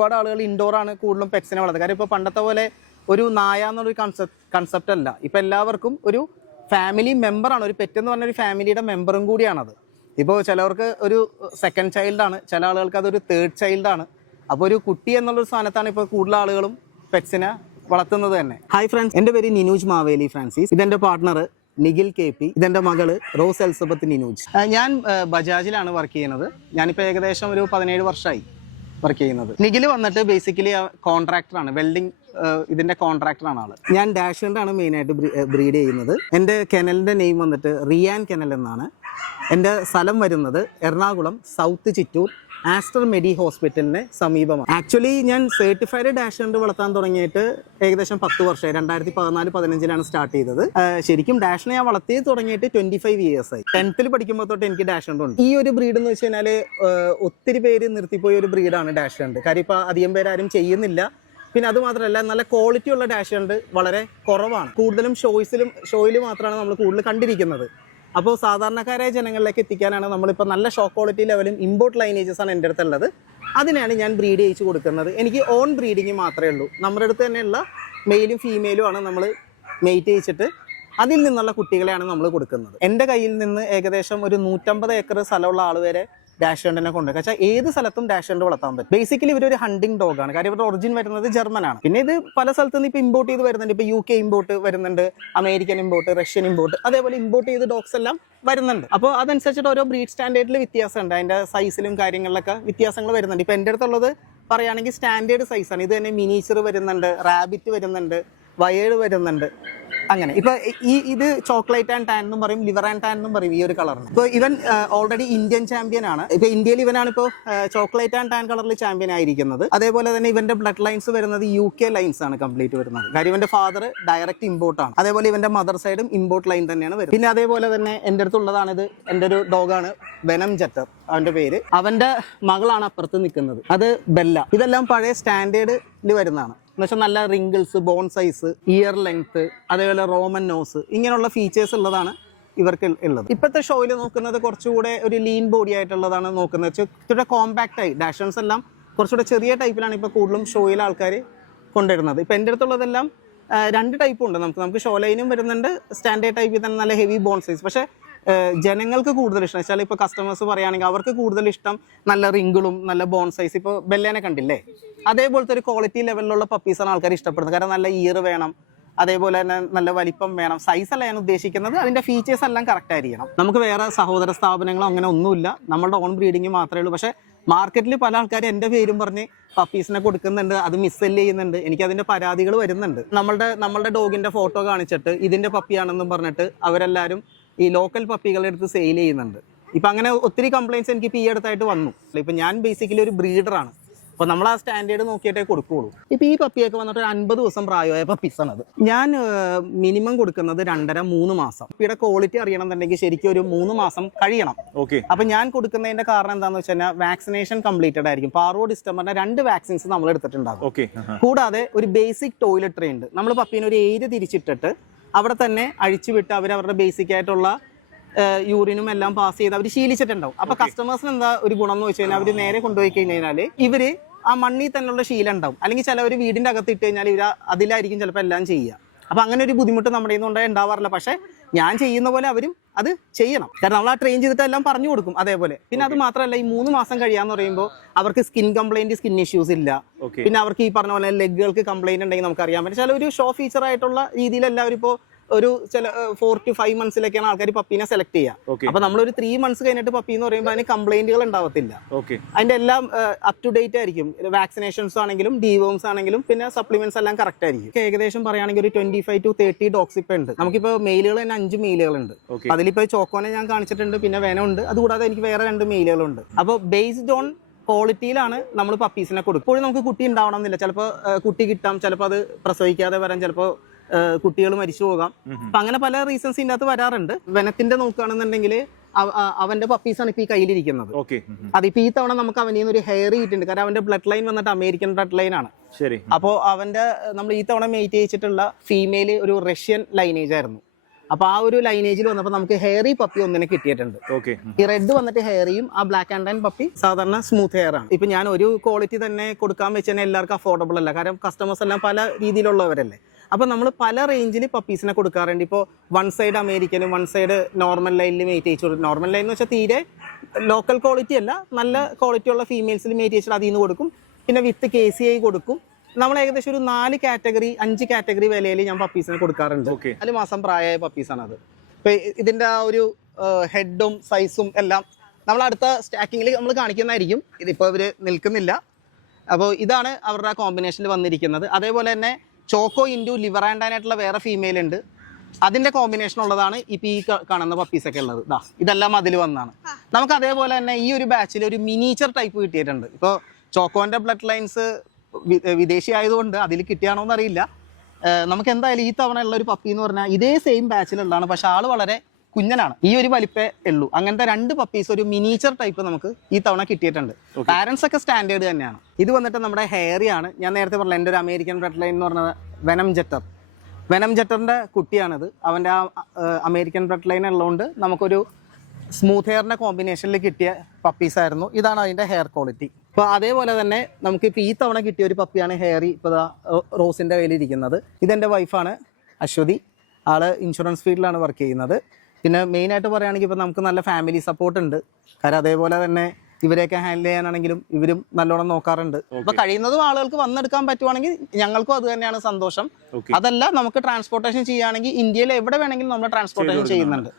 ഒരുപാട് ആളുകൾ ഇൻഡോർ ആണ് കൂടുതലും പെറ്റ്സിനെ വളർത്തുക. കാര്യം ഇപ്പോൾ പണ്ടത്തെ പോലെ ഒരു നായ എന്നൊരു കൺസെപ്റ്റ് കൺസെപ്റ്റ് അല്ല. ഇപ്പം എല്ലാവർക്കും ഒരു ഫാമിലി മെമ്പറാണ് ഒരു പെറ്റ് എന്ന് പറഞ്ഞ ഒരു ഫാമിലിയുടെ മെമ്പറും കൂടിയാണത്. ഇപ്പോൾ ചിലവർക്ക് ഒരു സെക്കൻഡ് ചൈൽഡാണ് ചില ആളുകൾക്ക് അതൊരു തേർഡ് ചൈൽഡാണ് അപ്പോൾ ഒരു കുട്ടി എന്നുള്ളൊരു സ്ഥാനത്താണ് ഇപ്പോൾ കൂടുതൽ ആളുകളും പെറ്റ്സിനെ വളർത്തുന്നത് തന്നെ. ഹായ് ഫ്രണ്ട്സ് എന്റെ പേര് നിനൂജ് മാവേലി ഫ്രാൻസിസ്. ഇതെന്റെ പാർട്ട്ണർ നിഖിൽ കെ പി. ഇതെന്റെ മകൾ റോസ് എൽസബത്ത് നിനൂജ്. ഞാൻ ബജാജിലാണ് വർക്ക് ചെയ്യുന്നത്. ഞാനിപ്പോൾ ഏകദേശം ഒരു പതിനേഴ് വർഷമായി വർക്ക് ചെയ്യുന്നത്. നിഖിൽ വന്നിട്ട് ബേസിക്കലി കോൺട്രാക്ടറാണ് വെൽഡിംഗ് ഇതിന്റെ കോൺട്രാക്ടറാണ് ആൾ. ഞാൻ ഡാഷറിന്റെ മെയിനായിട്ട് ബ്രീഡ് ചെയ്യുന്നത്. എന്റെ കെനലിന്റെ നെയിം വന്നിട്ട് റിയാൻ കെനൽ എന്നാണ്. എന്റെ സ്ഥലം വരുന്നത് Ernakulam south Chittoor. Aster Medi ഹോസ്പിറ്റലിന് സമീപമാണ്. ആക്ച്വലി ഞാൻ സർട്ടിഫൈഡ് ഡാഷ് വളർത്താൻ തുടങ്ങിയിട്ട് ഏകദേശം പത്ത് വർഷമായി. രണ്ടായിരത്തി പതിനാല് പതിനഞ്ചിലാണ് സ്റ്റാർട്ട് ചെയ്തത്. ശരിക്കും ഡാഷിനെ ഞാൻ വളർത്തി തുടങ്ങിയിട്ട് ട്വന്റി ഫൈവ് ഇയേഴ്സ് ആയി ടെൻത്തിൽ പഠിക്കുമ്പോൾ തൊട്ട് എനിക്ക് ഡാഷ് ഉണ്ട്. ഈ ഒരു ബ്രീഡ് എന്ന് വെച്ച് കഴിഞ്ഞാൽ ഒത്തിരി പേര് നിർത്തിപ്പോയ ഒരു ബ്രീഡാണ് ഡാഷ് ഉണ്ട് കാര്യം ഇപ്പോൾ അധികം പേരാരും ചെയ്യുന്നില്ല. പിന്നെ അത് മാത്രമല്ല നല്ല ക്വാളിറ്റി ഉള്ള ഡാഷ് വളരെ കുറവാണ്. കൂടുതലും ഷോയ്സിലും ഷോയിൽ മാത്രമാണ് നമ്മൾ കൂടുതൽ കണ്ടിരിക്കുന്നത്. അപ്പോൾ സാധാരണക്കാരായ ജനങ്ങളിലേക്ക് എത്തിക്കാനാണ് നമ്മളിപ്പോൾ നല്ല ഷോ ക്വാളിറ്റി ലെവലും ഇമ്പോർട്ട് ലൈനേജസ് ആണ് എന്റെ അടുത്തുള്ളത്. അതിനാണ് ഞാൻ ബ്രീഡ് ചെയ്യിച്ച് കൊടുക്കുന്നത്. എനിക്ക് ഓൺ ബ്രീഡിങ് മാത്രമേ ഉള്ളൂ. നമ്മുടെ അടുത്ത് തന്നെയുള്ള മെയിലും ഫീമെയിലും ആണ് നമ്മൾ മെയ്റ്റ് ചെയ്യിച്ചിട്ട് അതിൽ നിന്നുള്ള കുട്ടികളെയാണ് നമ്മൾ കൊടുക്കുന്നത്. എന്റെ കയ്യിൽ നിന്ന് ഏകദേശം ഒരു നൂറ്റമ്പത് ഏക്കർ സ്ഥലമുള്ള ആൾ വരെ ഡാഷ് ഹണ്ടിനെ കൊണ്ട് വെച്ചാൽ ഏത് സ്ഥലത്തും ഡാഷ് ഹണ്ട് വളർത്താൻ പറ്റും. ബേസിക്കലി ഇവരൊരു ഹണ്ടിങ് ഡോഗ് ആണ്. കാര്യം ഇവരുടെ ഒറിജിൻ വരുന്നത് ജർമ്മൻ ആണ്. പിന്നെ ഇത് പല സ്ഥലത്തു നിന്ന് ഇപ്പൊ ഇമ്പോർട്ട് ചെയ്ത് വരുന്നുണ്ട്. ഇപ്പൊ യു കെ ഇമ്പോർട്ട് വരുന്നുണ്ട്. അമേരിക്കൻ ഇമ്പോർട്ട് റഷ്യൻ ഇമ്പോർട്ട് അതേപോലെ ഇമ്പോർട്ട് ചെയ്ത് ഡോഗ്സ് എല്ലാം വരുന്നുണ്ട്. അപ്പോൾ അതനുസരിച്ചിട്ട് ഓരോ ബ്രീഡ് സ്റ്റാൻഡേർഡിൽ വ്യത്യാസമുണ്ട്. അതിന്റെ സൈസിലും കാര്യങ്ങളിലൊക്കെ വ്യത്യാസങ്ങൾ വരുന്നുണ്ട്. ഇപ്പൊ എന്റെ അടുത്തുള്ളത് പറയുകയാണെങ്കിൽ സ്റ്റാൻഡേർഡ് സൈസാണ് ഇത് തന്നെ മിനീച്ചർ വരുന്നുണ്ട്. റാബിറ്റ് വരുന്നുണ്ട്. വയേഡ് വരുന്നുണ്ട്. അങ്ങനെ. ഇപ്പൊ ഈ ഇത് ചോക്ലേറ്റ് ആൻഡ് ടാൻ എന്നും പറയും ലിവർ ആൻഡ് ടാൻ എന്നും പറയും ഈ ഒരു കളറിന്. ഇപ്പൊ ഇവൻ ഓൾറെഡി ഇന്ത്യൻ ചാമ്പ്യൻ ആണ്. ഇപ്പൊ ഇന്ത്യയിൽ ഇവനാണ് ഇപ്പോ ചോക്ലേറ്റ് ആൻഡ് ടാൻ കളറിൽ ചാമ്പ്യൻ ആയിരിക്കുന്നത്. അതേപോലെ തന്നെ ഇവന്റെ ബ്ലഡ് ലൈൻസ് വരുന്നത് യു കെ ലൈൻസ് ആണ് കംപ്ലീറ്റ് വരുന്നത്. കാര്യം ഇവന്റെ ഫാദർ ഡയറക്റ്റ് ഇമ്പോർട്ട് ആണ്. അതേപോലെ ഇവന്റെ മദർ സൈഡും ഇമ്പോർട്ട് ലൈൻ തന്നെയാണ് വരുന്നത്. പിന്നെ അതേപോലെ തന്നെ എന്റെ അടുത്തുള്ളതാണ് ഇത്. എന്റെ ഒരു ഡോഗാണ് വെനം ജറ്റർ അവന്റെ പേര്. അവന്റെ മകളാണ് അപ്പുറത്ത് നിൽക്കുന്നത്. അത് ബെല്ല ഇതെല്ലാം പഴയ സ്റ്റാൻഡേർഡിൽ വരുന്നതാണ്. എന്നുവെച്ചാൽ നല്ല wrinkles bone size ear length അതേപോലെ റോമൻ നോസ് ഇങ്ങനെയുള്ള ഫീച്ചേഴ്സ് ഉള്ളതാണ് ഇവർക്ക് ഉള്ളത് ഇപ്പോഴത്തെ ഷോയിൽ നോക്കുന്നത് കുറച്ചുകൂടെ ഒരു ലീൻ ബോഡി ആയിട്ടുള്ളതാണ് നോക്കുന്നത്. ഇത്തിരി കോമ്പാക്റ്റ് ആയി. ഡാഷൻസ് എല്ലാം കുറച്ചുകൂടെ ചെറിയ ടൈപ്പിലാണ് ഇപ്പോൾ കൂടുതലും ഷോയിൽ ആൾക്കാർ കൊണ്ടുവരുന്നത്. ഇപ്പം എന്റെ അടുത്തുള്ളതെല്ലാം രണ്ട് ടൈപ്പും ഉണ്ട് നമുക്ക്. നമുക്ക് ഷോ ലൈനും വരുന്നുണ്ട്. സ്റ്റാൻഡേർഡ് ടൈപ്പിൽ തന്നെ നല്ല ഹെവി ബോൺ സൈസ് പക്ഷേ ജനങ്ങൾക്ക് കൂടുതൽ ഇഷ്ടം. വെച്ചാൽ ഇപ്പോൾ കസ്റ്റമേഴ്സ് പറയുകയാണെങ്കിൽ അവർക്ക് കൂടുതൽ ഇഷ്ടം നല്ല റിങ്കിളും നല്ല ബോൺ സൈസ് ഇപ്പോൾ ബെല്ലേനെ കണ്ടില്ലേ? അതേപോലത്തെ ഒരു ക്വാളിറ്റി ലെവലിലുള്ള പപ്പീസാണ് ആൾക്കാർ ഇഷ്ടപ്പെടുന്നത്. കാരണം നല്ല ഇയർ വേണം അതേപോലെ തന്നെ നല്ല വലിപ്പം വേണം. സൈസ് അല്ല ഞാൻ ഉദ്ദേശിക്കുന്നത് അതിന്റെ ഫീച്ചേഴ്സ് എല്ലാം കറക്റ്റ് ആയിരിക്കണം. നമുക്ക് വേറെ സഹോദര സ്ഥാപനങ്ങളോ അങ്ങനെ ഒന്നുമില്ല. നമ്മുടെ ഓൺ ബ്രീഡിങ് മാത്രമേ ഉള്ളൂ. പക്ഷേ മാർക്കറ്റിൽ പല ആൾക്കാരും എന്റെ പേരും പറഞ്ഞ് പപ്പീസിനെ കൊടുക്കുന്നുണ്ട് അത് മിസ്സെൽ ചെയ്യുന്നുണ്ട്. എനിക്ക് അതിന്റെ പരാതികൾ വരുന്നുണ്ട്. നമ്മളുടെ നമ്മളുടെ ഡോഗിന്റെ ഫോട്ടോ കാണിച്ചിട്ട് ഇതിന്റെ പപ്പിയാണെന്നും പറഞ്ഞിട്ട് അവരെല്ലാവരും ഈ ലോക്കൽ പപ്പികളുടെ അടുത്ത് സെയിൽ ചെയ്യുന്നുണ്ട്. ഇപ്പൊ അങ്ങനെ ഒത്തിരി കംപ്ലയിൻസ് എനിക്ക് ഇപ്പോൾ ഈ അടുത്തായിട്ട് വന്നു. ഇപ്പൊ ഞാൻ ബേസിക്കലി ഒരു ബ്രീഡറാണ് അപ്പോൾ നമ്മൾ ആ സ്റ്റാൻഡേർഡ് നോക്കിയിട്ടേ കൊടുക്കുകയുള്ളൂ ഇപ്പൊ ഈ പപ്പിയൊക്കെ വന്നിട്ട് ഒരു അൻപത് ദിവസം പ്രായമായ പപ്പീസാണ് അത്. ഞാൻ മിനിമം കൊടുക്കുന്നത് രണ്ടര മൂന്ന് മാസം. പപ്പിയുടെ ക്വാളിറ്റി അറിയണമെന്നുണ്ടെങ്കിൽ ശരിക്കും ഒരു മൂന്ന് മാസം കഴിയണം. ഓക്കെ അപ്പൊ ഞാൻ കൊടുക്കുന്നതിന്റെ കാരണം എന്താണെന്ന് വെച്ച് കഴിഞ്ഞാൽ വാക്സിനേഷൻ കംപ്ലീറ്റഡ് ആയിരിക്കും. പാറോ ഡിസ്റ്റംബറിന്റെ രണ്ട് വാക്സിൻസ് നമ്മൾ എടുത്തിട്ടുണ്ടാകും. ഓക്കെ കൂടാതെ ഒരു ബേസിക് ടോയ്ലറ്ററി ഉണ്ട്. നമ്മൾ പപ്പീനെ ഒരു ഏരിയ തിരിച്ചിട്ടിട്ട് അവിടെ തന്നെ അഴിച്ചുവിട്ട് അവർ അവരുടെ ബേസിക് ആയിട്ടുള്ള യൂറിനും എല്ലാം പാസ് ചെയ്ത് അവർ ശീലിച്ചിട്ടുണ്ടാവും. അപ്പൊ കസ്റ്റമേഴ്സിന് എന്താ ഒരു ഗുണം എന്ന് വെച്ച് കഴിഞ്ഞാൽ അവർ നേരെ കൊണ്ടുപോയി കഴിഞ്ഞാൽ ഇവർ ആ മണ്ണിൽ തന്നെയുള്ള ശീലം ഉണ്ടാവും. അല്ലെങ്കിൽ ചിലവർ വീടിന്റെ അകത്ത് ഇട്ട് കഴിഞ്ഞാൽ ഇവർ അതിലായിരിക്കും ചിലപ്പോൾ എല്ലാം ചെയ്യുക. അപ്പൊ അങ്ങനെ ഒരു ബുദ്ധിമുട്ട് നമ്മുടെ ഉണ്ടാവാറില്ല. പക്ഷെ ഞാൻ ചെയ്യുന്ന പോലെ അവരും അത് ചെയ്യണം. കാരണം നമ്മൾ ആ ട്രെയിൻ ചെയ്തിട്ട് എല്ലാം പറഞ്ഞു കൊടുക്കും അതേപോലെ. പിന്നെ അത് മാത്രമല്ല ഈ മൂന്ന് മാസം കഴിയാന്ന് പറയുമ്പോൾ അവർക്ക് സ്കിൻ കംപ്ലൈന്റ് സ്കിൻ ഇഷ്യൂസ് ഇല്ല. പിന്നെ അവർക്ക് ഈ പറഞ്ഞ പോലെ ലെഗുകൾക്ക് കംപ്ലൈന്റ് ഉണ്ടെങ്കിൽ നമുക്ക് അറിയാൻ പറ്റും. ചില ഒരു ഷോ ഫീച്ചർ ആയിട്ടുള്ള രീതിയിൽ എല്ലാവരും ഇപ്പോൾ ഒരു ചില ഫോർ ടു ഫൈവ് മന്ത്സിലൊക്കെയാണ് ആൾക്കാർ പപ്പീനെ സെലക്ട് ചെയ്യുക അപ്പൊ നമ്മൾ ഒരു ത്രീ മന്ത്സ് കഴിഞ്ഞിട്ട് പപ്പി എന്ന് പറയുമ്പോൾ അതിന് കംപ്ലൈന്റുകൾ ഉണ്ടാവത്തില്ല. ഓക്കെ അതിന്റെ എല്ലാം അപ് ടു ഡേറ്റ് ആയിരിക്കും. വാക്സിനേഷൻസ് ആണെങ്കിലും ഡിവോംസ് ആണെങ്കിലും പിന്നെ സപ്ലിമെന്റ്സ് എല്ലാം കറക്റ്റ് ആയിരിക്കും. ഏകദേശം പറയുകയാണെങ്കിൽ ഒരു twenty five to thirty dogs ഇപ്പൊ ഉണ്ട്. നമുക്കിപ്പോ മെയിലുകൾ തന്നെ അഞ്ച് മെയിലുകളുണ്ട് അതിലിപ്പോ ചോക്കോനെ ഞാൻ കാണിച്ചിട്ടുണ്ട് പിന്നെ വേനമുണ്ട് അതുകൂടാതെ എനിക്ക് വേറെ രണ്ട് മെയിലുകളുണ്ട് അപ്പോൾ ബേസ്ഡ് ഓൺ ക്വാളിറ്റിയിലാണ് നമ്മൾ പപ്പീസിനെ കൊടുക്കും ഇപ്പോഴും നമുക്ക് കുട്ടി ഉണ്ടാവണം എന്നില്ല ചിലപ്പോൾ കുട്ടി കിട്ടാം ചിലപ്പോൾ അത് പ്രസവിക്കാതെ വരാം ചിലപ്പോൾ കുട്ടികൾ മരിച്ചു പോകാം. അപ്പൊ അങ്ങനെ പല റീസൺസ് ഇതിന്റെ അകത്ത് വരാറുണ്ട്. വനത്തിന്റെ നോക്കുകയാണെന്നുണ്ടെങ്കിൽ അവന്റെ പപ്പീസാണ് ഇപ്പൊ ഈ കയ്യിലിരിക്കുന്നത്. ഓക്കെ അതിപ്പോ ഈ തവണ നമുക്ക് അവനിൽ നിന്ന് ഒരു ഹെയർ കിട്ടിയിട്ടുണ്ട്. കാരണം അവന്റെ ബ്ലഡ് ലൈൻ വന്നിട്ട് അമേരിക്കൻ ബ്ലഡ് ലൈൻ ആണ്. ശരി. അപ്പോ അവന്റെ നമ്മൾ ഈ തവണ മെയ്റ്റ് ചെയ്യിച്ചിട്ടുള്ള ഫീമെയിൽ ഒരു റഷ്യൻ ലൈനേജ് ആയിരുന്നു. അപ്പൊ ആ ഒരു ലൈനേജിൽ വന്നപ്പോൾ നമുക്ക് ഹെയറി പപ്പി ഒന്നിനെ കിട്ടിയിട്ടുണ്ട്. ഓക്കെ ഈ റെഡ് വന്നിട്ട് ഹെയറിയും ആ ബ്ലാക്ക് ആൻഡ് ആൻഡ് പപ്പി സാധാരണ സ്മൂത്ത് ഹെയർ ആണ്. ഇപ്പൊ ഞാൻ ഒരു ക്വാളിറ്റി തന്നെ കൊടുക്കാൻ വെച്ചാൽ എല്ലാവർക്കും അഫോർഡബിൾ അല്ല. കാരണം കസ്റ്റമേഴ്സ് എല്ലാം പല രീതിയിലുള്ളവരല്ലേ. അപ്പൊ നമ്മൾ പല റേഞ്ചിൽ പപ്പീസിനെ കൊടുക്കാറുണ്ട്. ഇപ്പോൾ വൺ സൈഡ് അമേരിക്കനും വൺ സൈഡ് നോർമൽ ലൈനിൽ മേറ്റ് അയച്ചു കൊടുക്കും നോർമൽ ലൈൻ എന്ന് വെച്ചാൽ തീരെ ലോക്കൽ ക്വാളിറ്റി അല്ല നല്ല ക്വാളിറ്റി ഉള്ള ഫീമെയിൽസിൽ മേറ്റ് ചെയ്ച്ചിട്ട് അതിൽ നിന്ന് കൊടുക്കും. പിന്നെ വിത്ത് കെ സി ഐ കൊടുക്കും. നമ്മൾ ഏകദേശം ഒരു നാല് കാറ്റഗറി അഞ്ച് കാറ്റഗറി വിലയിൽ ഞാൻ പപ്പീസിനെ കൊടുക്കാറുണ്ട്. ഓക്കെ നാല് മാസം പ്രായമായ പപ്പീസാണ് അത് ഇപ്പൊ ഇതിന്റെ ആ ഒരു ഹെഡും സൈസും എല്ലാം നമ്മൾ അടുത്ത സ്റ്റാക്കിങ്ങിൽ നമ്മൾ കാണിക്കുന്നതായിരിക്കും. ഇതിപ്പോൾ ഇവർ നിൽക്കുന്നില്ല. അപ്പോൾ ഇതാണ് അവരുടെ കോമ്പിനേഷനിൽ വന്നിരിക്കുന്നത്. അതേപോലെ തന്നെ ചോക്കോ ആൻഡ് ആയിട്ടുള്ള വേറെ ഫീമെയിൽ ഉണ്ട്. അതിന്റെ കോമ്പിനേഷൻ ഉള്ളതാണ് ഇപ്പൊ ഈ കാണുന്ന പപ്പീസ് ഒക്കെ ഉള്ളത്. ദാ ഇതെല്ലാം അതിൽ വന്നാണ്. നമുക്ക് അതേപോലെ തന്നെ ഈ ഒരു ബാച്ചിൽ ഒരു മിനിയേച്ചർ ടൈപ്പ് കിട്ടിയിട്ടുണ്ട്. ഇപ്പോൾ ചോക്കോന്റെ ബ്ലഡ് ലൈൻസ് വിദേശി ആയതുകൊണ്ട് അതിൽ കിട്ടിയാണോ എന്നറിയില്ല നമുക്ക് എന്തായാലും ഈ തവണ ഉള്ള ഒരു പപ്പി എന്ന് പറഞ്ഞാൽ ഇതേ സെയിം ബാച്ചിലുള്ളതാണ് പക്ഷെ ആൾ വളരെ കുഞ്ഞനാണ്. ഈ ഒരു വലിപ്പേ ഉള്ളൂ. അങ്ങനത്തെ രണ്ട് പപ്പീസ് ഒരു മിനിയേച്ചർ ടൈപ്പ് നമുക്ക് ഈ തവണ കിട്ടിയിട്ടുണ്ട്. പാരന്റ്സ് ഒക്കെ സ്റ്റാൻഡേർഡ് തന്നെയാണ്. ഇത് വന്നിട്ട് നമ്മുടെ ഹെയറി ആണ്. ഞാൻ നേരത്തെ പറഞ്ഞ എന്റെ ഒരു അമേരിക്കൻ റെഡ് ലൈൻ എന്ന് പറഞ്ഞത് വെനം ജെറ്റർ വെനം ജെറ്ററിന്റെ കുട്ടിയാണിത്. അവന്റെ ആ അമേരിക്കൻ റെഡ് ലൈൻ ഉള്ളതുകൊണ്ട് നമുക്കൊരു സ്മൂത്ത് ഹെയറിന്റെ കോമ്പിനേഷനിൽ കിട്ടിയ പപ്പീസ് ആയിരുന്നു. ഇതാണ് അതിന്റെ ഹെയർ ക്വാളിറ്റി അപ്പോൾ അതേപോലെ തന്നെ നമുക്ക് ഇപ്പോൾ ഈ തവണ കിട്ടിയ ഒരു പപ്പിയാണ് ഹെയറി ഇപ്പോൾ റോ- റോസിന്റെ കയ്യിലിരിക്കുന്നത്. ഇതെന്റെ വൈഫാണ് അശ്വതി. ആൾ ഇൻഷുറൻസ് ഫീൽഡിലാണ് വർക്ക് ചെയ്യുന്നത്. പിന്നെ മെയിൻ ആയിട്ട് പറയുകയാണെങ്കിൽ ഇപ്പോൾ നമുക്ക് നല്ല ഫാമിലി സപ്പോർട്ട് ഉണ്ട്. കാരണം അതേപോലെ തന്നെ ഇവരെയൊക്കെ ഹാൻഡിൽ ചെയ്യാനാണെങ്കിലും ഇവരും നല്ലോണം നോക്കാറുണ്ട്. അപ്പൊ കഴിയുന്നതും ആളുകൾക്ക് വന്നെടുക്കാൻ പറ്റുവാണെങ്കിൽ ഞങ്ങൾക്കും അത് തന്നെയാണ് സന്തോഷം. അതല്ല നമുക്ക് ട്രാൻസ്പോർട്ടേഷൻ ചെയ്യുകയാണെങ്കിൽ ഇന്ത്യയിൽ എവിടെ വേണമെങ്കിലും നമ്മൾ ട്രാൻസ്പോർട്ടേഷൻ ചെയ്യുന്നുണ്ട്.